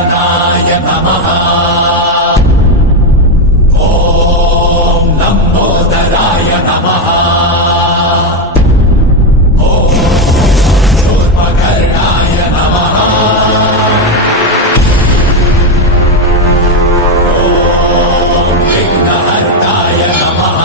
गणनाय नमः। ॐ लम्बोदराय नमः। ॐ शूर्पकर्णाय नमः। ॐ विघ्नहर्ताय नमः।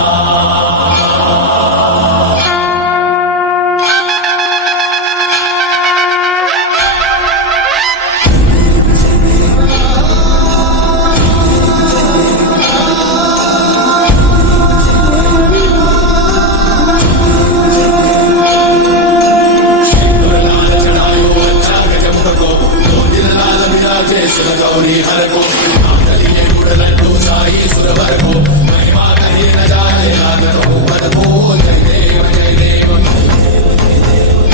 गौरी हर को मातलिये गुड़लड्डू साई सुरवर को महिमा कही न जाए आदर हो पद को। जय देव जय देव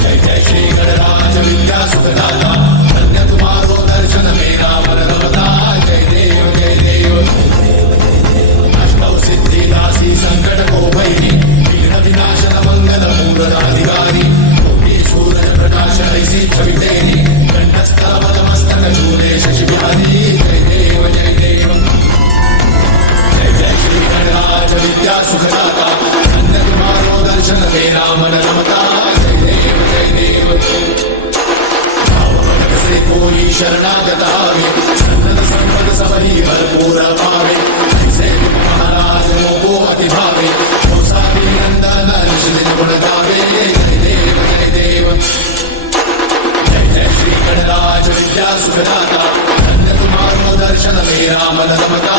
जय जय श्री गणराज विद्या सुखदाता। धन्य तुम्हारो दर्शन मेरा मन रमता। जय देव जय देव अष्टौ सिद्धि दासी संकट को भयी विघ्न विनाशन मंगल मूलनाधिकारी। कोटि सूरज प्रकाश ऐसी छवि तेरी कंठस्थ मस्तक झूले शशि बिहारी। जय देव जय देव जय जय श्री गणराज विद्या सुखदाता। धन्य तुम्हारो दर्शन मेरा मन रमता। जय देव जय देव भावभक्त से कोई शरणागत आवे सन्नत संपद सबही भरपूर पावे। ऐसे तुम महाराज मोको अति भावे कौसादी नंदन निश्चित गुण गावे। जय देव जय देव जय जय श्री गणराज विद्या सुखदाता। धन्य तुम्हारो दर्शन मेरा मन रमता।